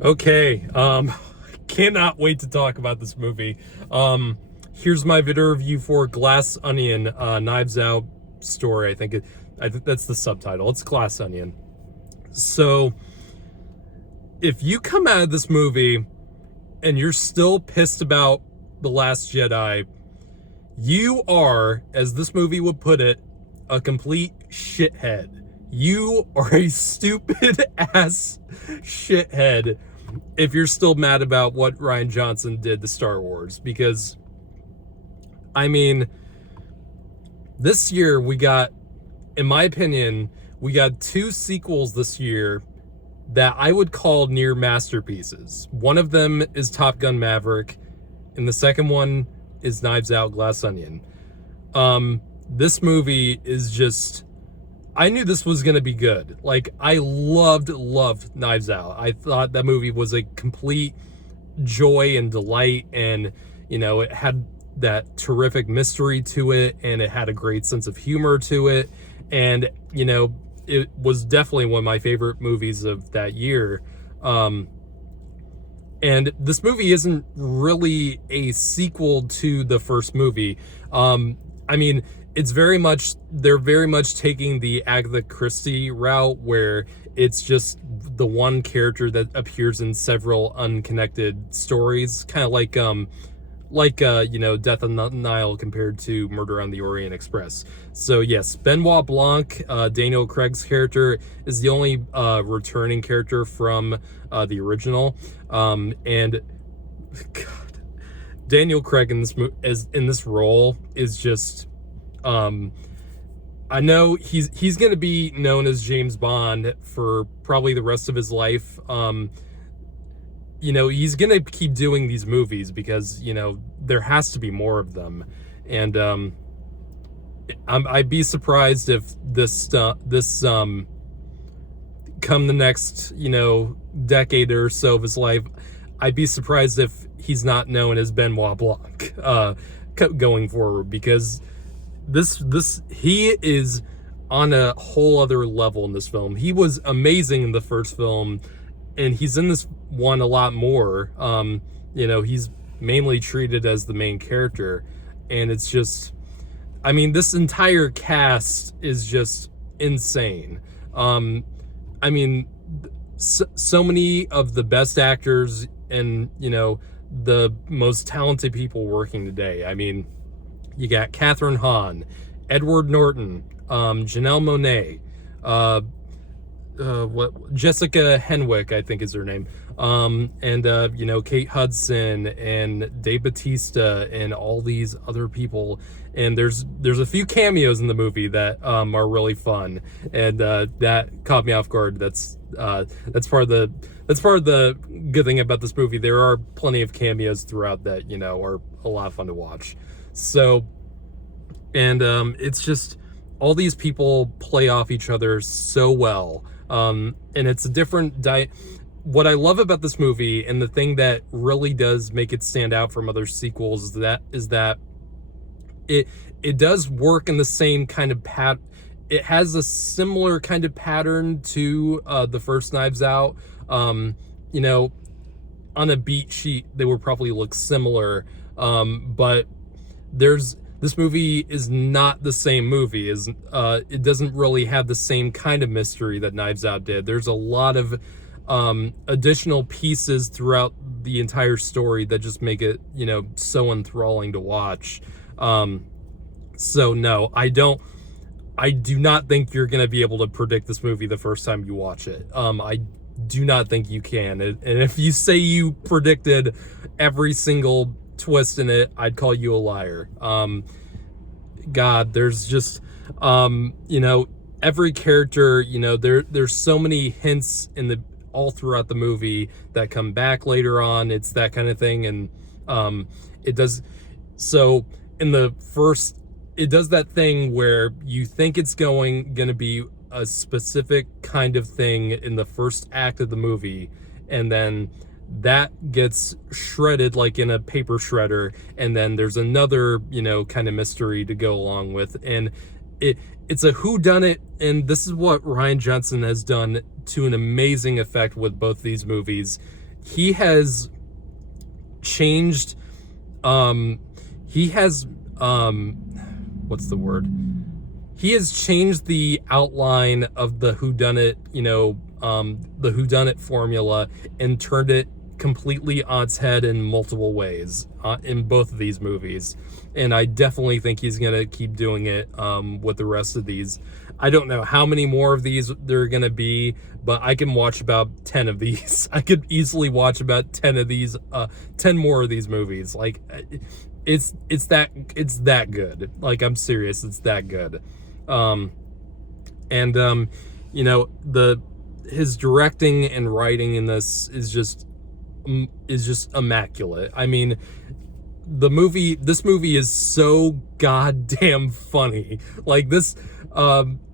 Okay, cannot wait to talk about this movie. Here's my video review for Glass Onion, Knives Out story. I think that's the subtitle. It's Glass Onion. So, if you come out of this movie and you're still pissed about The Last Jedi, you are, as this movie would put it, a complete shithead. You are a stupid ass shithead if you're still mad about what Rian Johnson did to Star Wars. Because, I mean, this year we got, in my opinion, we got two sequels this year that I would call near masterpieces. One of them is Top Gun Maverick, and the second one is Knives Out Glass Onion. This movie is just, I knew this was gonna be good. Like, I loved Knives Out. I thought that movie was a complete joy and delight, and it had that terrific mystery to it, and it had a great sense of humor to it, and it was definitely one of my favorite movies of that year. And this movie isn't really a sequel to the first movie. I mean, they're very much taking the Agatha Christie route, where it's just the one character that appears in several unconnected stories, kind of like Death on the Nile compared to Murder on the Orient Express. So yes, Benoit Blanc, Daniel Craig's character, is the only returning character from the original. And God, Daniel Craig in this role is just, I know he's going to be known as James Bond for probably the rest of his life. He's going to keep doing these movies because, there has to be more of them. And I'd be surprised if this come the next, decade or so of his life, I'd be surprised if he's not known as Benoit Blanc going forward, because he is on a whole other level in this film. He was amazing in the first film, and he's in this one a lot more. He's mainly treated as the main character, and it's just, I mean, this entire cast is just insane. I mean, so many of the best actors and the most talented people working today. I mean, you got Catherine Hahn, Edward Norton, Janelle Monáe, Jessica Henwick, I think is her name, and Kate Hudson and Dave Bautista and all these other people. And there's a few cameos in the movie that are really fun, and that caught me off guard. That's part of the good thing about this movie. There are plenty of cameos throughout that are a lot of fun to watch. So, and it's just, all these people play off each other so well. And it's a different what I love about this movie, and the thing that really does make it stand out from other sequels, is that it does work in the same kind of it has a similar kind of pattern to the first Knives Out. On a beat sheet they would probably look similar, but this movie is not the same movie. It doesn't really have the same kind of mystery that Knives Out did. There's a lot of additional pieces throughout the entire story that just make it so enthralling to watch. So no, I do not think you're gonna be able to predict this movie the first time you watch it. I do not think you can. And if you say you predicted every single twist in it, I'd call you a liar. God, there's just every character, there's so many hints all throughout the movie that come back later on. It's that kind of thing. And it does so in the first, it does that thing where you think it's gonna be a specific kind of thing in the first act of the movie, and then that gets shredded like in a paper shredder, and then there's another kind of mystery to go along with, and it's a whodunit. And this is what Rian Johnson has done to an amazing effect with both these movies. he has changed, he has, what's the word? He has changed the outline of the whodunit, the whodunit formula, and turned it completely on its head in multiple ways in both of these movies. And I definitely think he's going to keep doing it with the rest of these. I don't know how many more of these there are going to be, but I can watch about 10 of these. I could easily watch about 10 of these, 10 more of these movies. Like, it's that good. Like, I'm serious, it's that good. His directing and writing in this is just immaculate. I mean, this movie is so goddamn funny. Like, this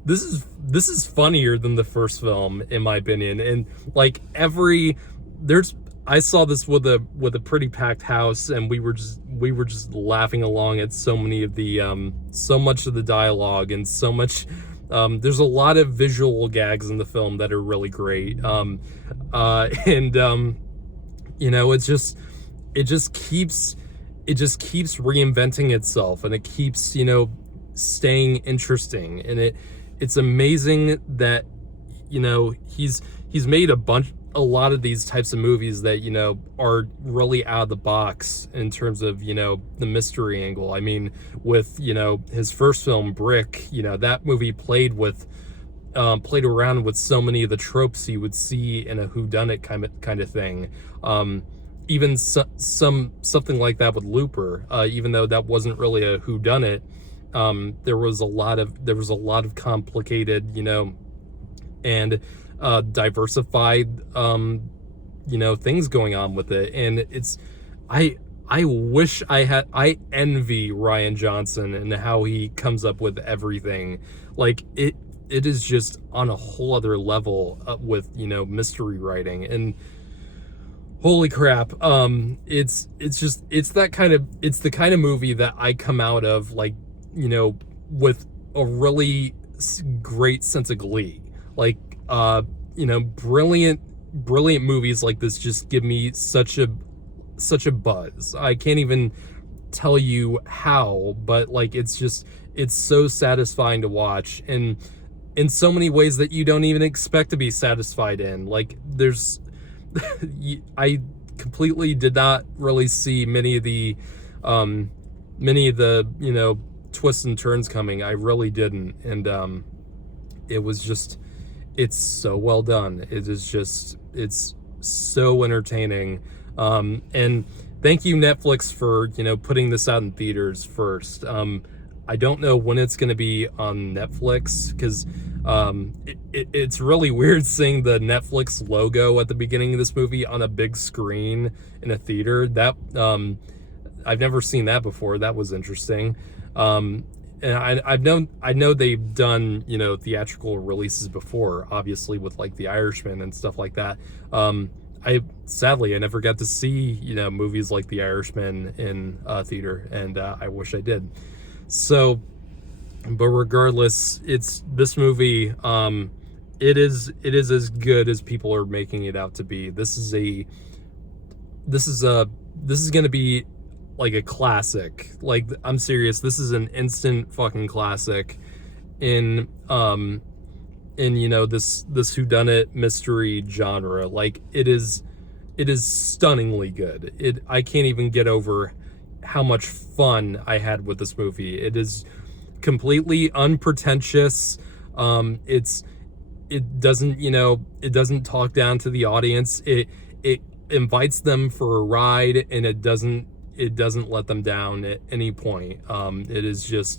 is funnier than the first film, in my opinion. And like, I saw this with a pretty packed house, and we were just laughing along at so much of the dialogue, and so much. There's a lot of visual gags in the film that are really great. It just keeps reinventing itself, and it keeps, staying interesting. And it's amazing that, he's made a lot of these types of movies that, are really out of the box in terms of, the mystery angle. I mean, with, his first film, Brick, that movie played around with so many of the tropes you would see in a whodunit kind of thing. Even something like that with Looper, even though that wasn't really a whodunit, there was a lot of complicated, and diversified, things going on with it. And I envy Rian Johnson and how he comes up with everything. Like, it is just on a whole other level with, mystery writing. And holy crap, it's the kind of movie that I come out of, like, with a really great sense of glee. Like, brilliant movies like this just give me such a buzz. I can't even tell you how, but like, it's so satisfying to watch, and in so many ways that you don't even expect to be satisfied in. Like, there's I completely did not really see many of the twists and turns coming. I really didn't. And it's so well done. It's so entertaining. And thank you, Netflix, for putting this out in theaters first. I don't know when it's going to be on Netflix, because it's really weird seeing the Netflix logo at the beginning of this movie on a big screen in a theater. That I've never seen that before. That was interesting. And I know they've done theatrical releases before, obviously, with like The Irishman and stuff like that. I never got to see movies like The Irishman in theater, and I wish I did. So, but regardless, this movie. It is as good as people are making it out to be. This is going to be like a classic. Like, I'm serious. This is an instant fucking classic in this whodunit mystery genre. Like, it is stunningly good. I can't even get over how much fun I had with this movie. It is completely unpretentious. It doesn't talk down to the audience. It invites them for a ride, and it doesn't let them down at any point. It's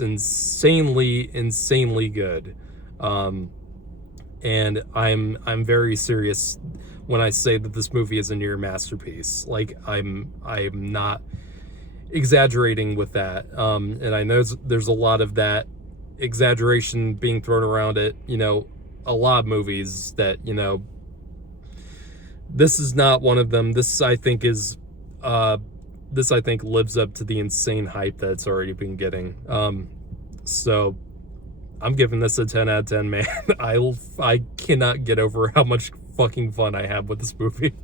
insanely good. And I'm very serious when I say that this movie is a near masterpiece. Like, I'm not exaggerating with that. And I know there's a lot of that exaggeration being thrown around at a lot of movies that this is not one of them. This I think lives up to the insane hype that it's already been getting. So I'm giving this a 10 out of 10, man. I cannot get over how much fucking fun I have with this movie.